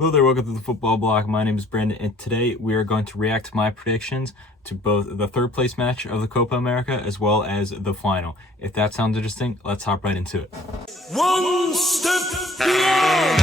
Hello there, welcome to the Football Block. My name is Brandon, and today we are going to react to my predictions to both the third place match of the Copa America as well as the final. If that sounds interesting, let's hop right into it. One step beyond.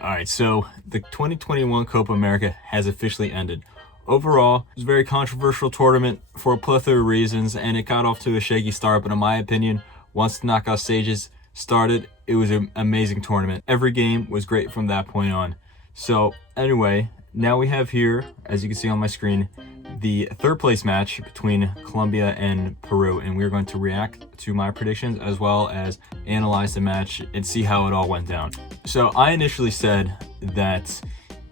Alright, so the 2021 Copa America has officially ended. Overall, it was a very controversial tournament for a plethora of reasons, and it got off to a shaky start, but in my opinion, once the knockout stages started, it was an amazing tournament. Every game was great from that point on. So anyway, now we have here, as you can see on my screen, the third place match between Colombia and Peru, and we're going to react to my predictions as well as analyze the match and see how it all went down. So I initially said that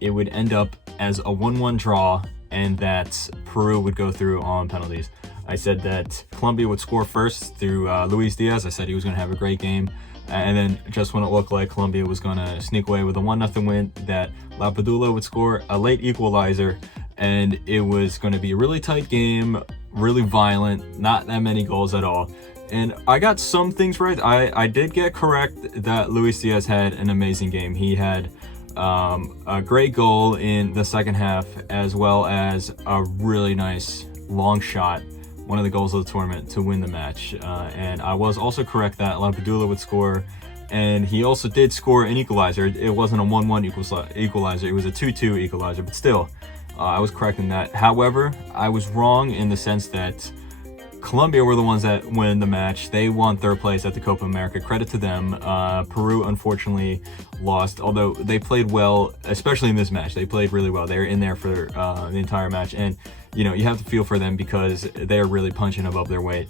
it would end up as a 1-1 draw and that Peru would go through on penalties. I said that Colombia would score first through Luis Diaz. I said he was going to have a great game. And then just when it looked like Colombia was going to sneak away with a 1-0 win, that La Padula would score a late equalizer, and it was going to be a really tight game, really violent, not that many goals at all. And I got some things right. I did get correct that Luis Diaz had an amazing game. He had a great goal in the second half, as well as a really nice long shot, one of the goals of the tournament, to win the match. And I was also correct that La Padula would score, and he also did score an equalizer. It wasn't a 1-1 equalizer, it was a 2-2 equalizer, but still, I was correct in that. However, I was wrong in the sense that Colombia were the ones that win the match. They won third place at the Copa America. Credit to them. Peru unfortunately lost, although they played well, especially in this match. They played really well. They were in there for the entire match, and you know, you have to feel for them because they're really punching above their weight.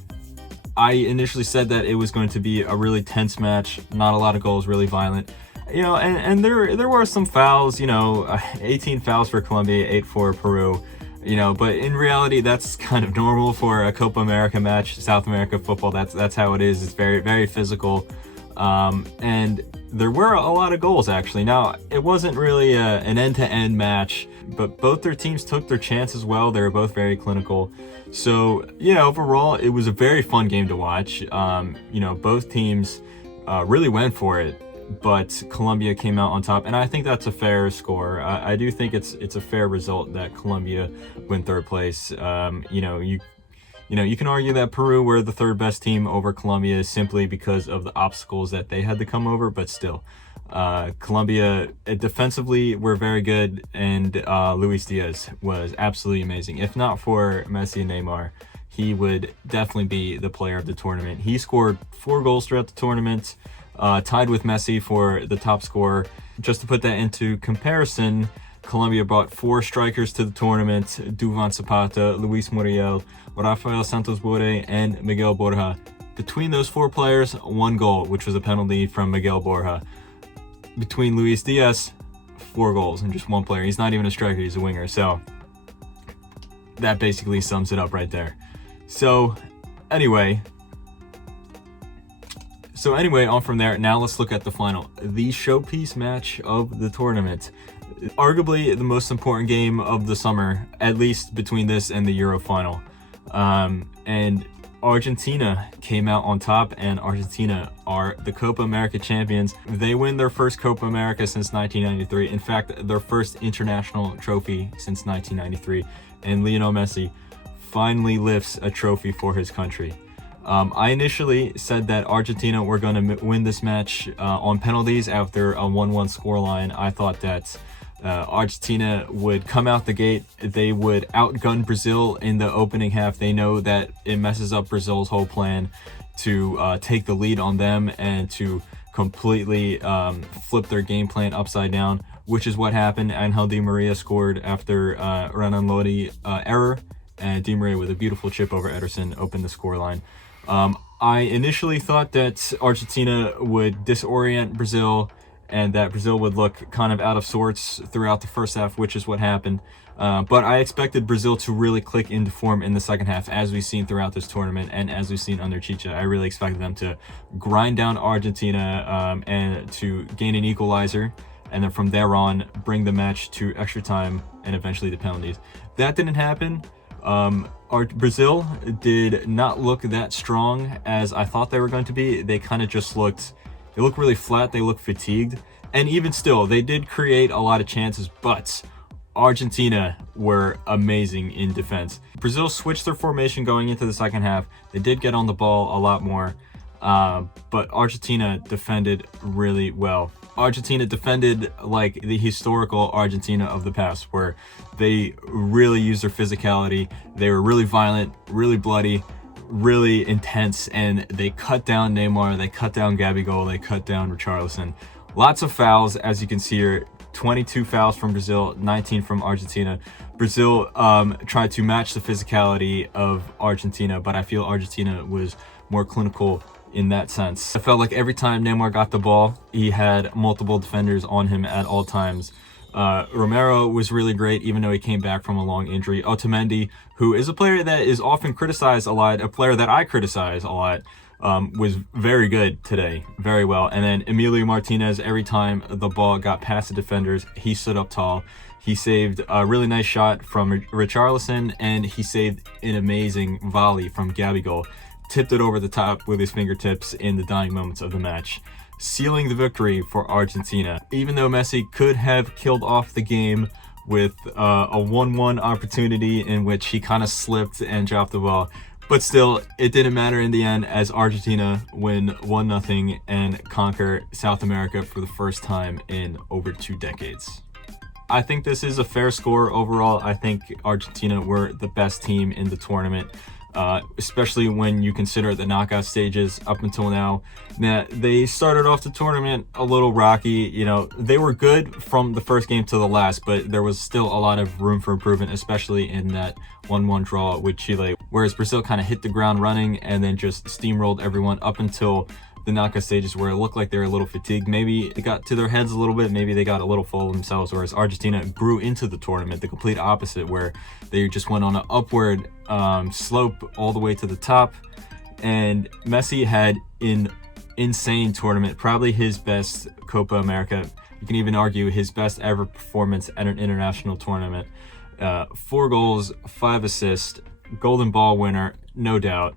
I initially said that it was going to be a really tense match, not a lot of goals, really violent. You know, and there were some fouls, you know, 18 fouls for Colombia, 8 for Peru. You know, but in reality, that's kind of normal for a Copa America match. South America football, that's how it is. It's very, very physical. And there were a lot of goals, actually. Now, it wasn't really an end-to-end match, but both their teams took their chances well. They were both very clinical. So, yeah, overall, it was a very fun game to watch. You know, both teams really went for it, but Colombia came out on top, and I think that's a fair score. I do think it's a fair result that Colombia win third place. You know, you can argue that Peru were the third best team over Colombia simply because of the obstacles that they had to come over, but still, Colombia defensively were very good, and Luis Diaz was absolutely amazing. If not for Messi and Neymar, he would definitely be the player of the tournament. He scored 4 goals throughout the tournament, tied with Messi for the top scorer. Just to put that into comparison, Colombia brought 4 strikers to the tournament: Duvan Zapata, Luis Muriel, Rafael Santos Borre, and Miguel Borja. Between those 4 players, 1 goal, which was a penalty from Miguel Borja. Between Luis Diaz, 4 goals and just 1 player. He's not even a striker, he's a winger. So that basically sums it up right there. So anyway, on from there, now let's look at the final. The showpiece match of the tournament. Arguably the most important game of the summer, at least between this and the Euro final. And Argentina came out on top, and Argentina are the Copa America champions. They win their first Copa America since 1993. In fact, their first international trophy since 1993. And Lionel Messi finally lifts a trophy for his country. I initially said that Argentina were going to win this match on penalties after a 1-1 scoreline. I thought that Argentina would come out the gate. They would outgun Brazil in the opening half. They know that it messes up Brazil's whole plan to take the lead on them and to completely flip their game plan upside down, which is what happened. Angel Di Maria scored after Renan Lodi error, and Di Maria with a beautiful chip over Ederson opened the scoreline. I initially thought that Argentina would disorient Brazil and that Brazil would look kind of out of sorts throughout the first half, which is what happened. But I expected Brazil to really click into form in the second half, as we've seen throughout this tournament and as we've seen under Chicha. I really expected them to grind down Argentina and to gain an equalizer, and then from there on bring the match to extra time and eventually the penalties. That didn't happen. Brazil did not look that strong as I thought they were going to be. They kind of just looked really flat. They looked fatigued, and even still they did create a lot of chances, but Argentina were amazing in defense. Brazil switched their formation going into the second half. They did get on the ball a lot more, but Argentina defended really well. Argentina defended like the historical Argentina of the past, where they really used their physicality. They were really violent, really bloody, really intense, and they cut down Neymar, they cut down Gabigol, they cut down Richarlison. Lots of fouls, as you can see here. 22 fouls from Brazil, 19 from Argentina. Brazil tried to match the physicality of Argentina, but I feel Argentina was more clinical in that sense. I felt like every time Neymar got the ball, he had multiple defenders on him at all times. Romero was really great, even though he came back from a long injury. Otamendi, who is a player that is often criticized a lot, a player that I criticize a lot, was very good today, very well. And then Emilio Martinez, every time the ball got past the defenders, he stood up tall. He saved a really nice shot from Richarlison, and he saved an amazing volley from Gabigol. Tipped it over the top with his fingertips in the dying moments of the match, sealing the victory for Argentina. Even though Messi could have killed off the game with a 1-1 opportunity in which he kind of slipped and dropped the ball, but still, it didn't matter in the end, as Argentina win 1-0 and conquer South America for the first time in over 2 decades. I think this is a fair score overall. I think Argentina were the best team in the tournament, especially when you consider the knockout stages up until now. That they started off the tournament a little rocky. You know, they were good from the first game to the last, but there was still a lot of room for improvement, especially in that 1-1 draw with Chile, whereas Brazil kind of hit the ground running and then just steamrolled everyone up until the knockout stages, where it looked like they were a little fatigued. Maybe it got to their heads a little bit, maybe they got a little full of themselves, whereas Argentina grew into the tournament the complete opposite, where they just went on an upward slope all the way to the top. And Messi had an insane tournament, probably his best Copa America. You can even argue his best ever performance at an international tournament. 4 goals, 5 assists, golden ball winner, no doubt.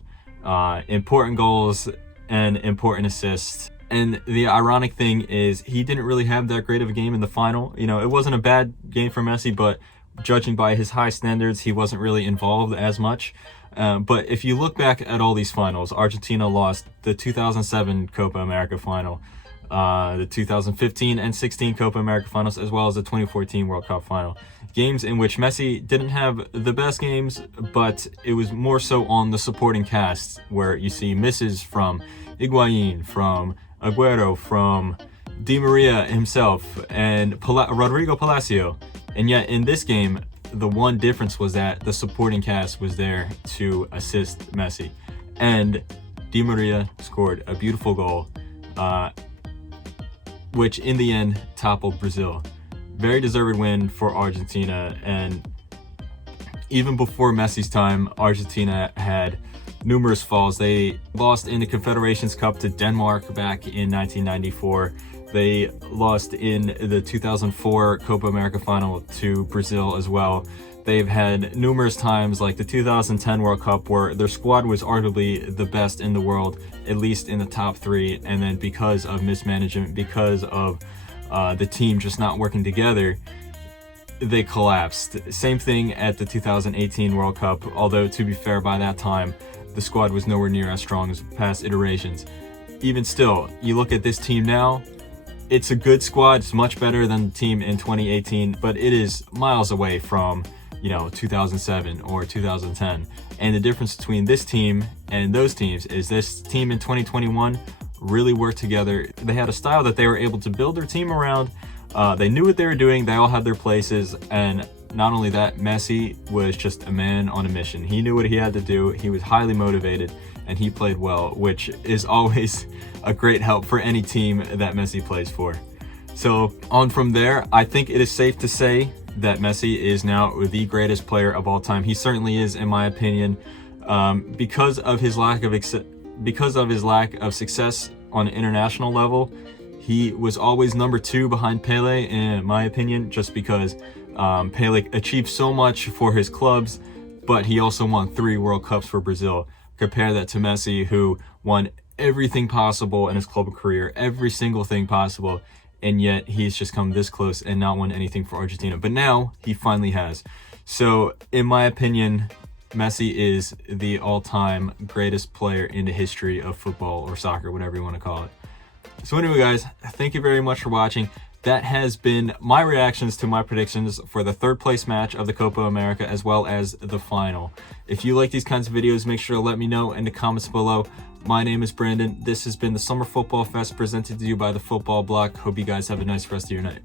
Important goals and important assists. And the ironic thing is, he didn't really have that great of a game in the final. You know, it wasn't a bad game for Messi, but judging by his high standards, he wasn't really involved as much. But if you look back at all these finals, Argentina lost the 2007 Copa America final, the 2015 and 16 Copa America finals, as well as the 2014 World Cup final. Games in which Messi didn't have the best games, but it was more so on the supporting cast, where you see misses from Higuain, from Aguero, from Di Maria himself, and Rodrigo Palacio. And yet in this game, the one difference was that the supporting cast was there to assist Messi. And Di Maria scored a beautiful goal, which in the end toppled Brazil. Very deserved win for Argentina. And even before Messi's time, Argentina had numerous falls. They lost in the Confederations Cup to Denmark back in 1994. They lost in the 2004 Copa America final to Brazil as well. They've had numerous times, like the 2010 World Cup, where their squad was arguably the best in the world, at least in the top 3, and then because of mismanagement, because of the team just not working together, they collapsed. Same thing at the 2018 World Cup, although to be fair, by that time, the squad was nowhere near as strong as past iterations. Even still, you look at this team now, it's a good squad. It's much better than the team in 2018, but it is miles away from, 2007 or 2010. And the difference between this team and those teams is this team in 2021 really worked together. They had a style that they were able to build their team around. They knew what they were doing. They all had their places. And not only that, Messi was just a man on a mission. He knew what he had to do. He was highly motivated, and he played well, which is always a great help for any team that Messi plays for. So on from there, I think it is safe to say that Messi is now the greatest player of all time. He certainly is, in my opinion, because of his lack of success on an international level. He was always number 2 behind Pele, in my opinion, just because Pele achieved so much for his clubs, but he also won 3 World Cups for Brazil. Compare that to Messi, who won everything possible in his club career, every single thing possible, and yet he's just come this close and not won anything for Argentina. But now he finally has. So in my opinion, Messi is the all-time greatest player in the history of football or soccer, whatever you want to call it. So anyway, guys, thank you very much for watching. That has been my reactions to my predictions for the 3rd place match of the Copa America, as well as the final. If you like these kinds of videos, make sure to let me know in the comments below. My name is Brandon. This has been the Summer Football Fest presented to you by the Football Bloc. Hope you guys have a nice rest of your night.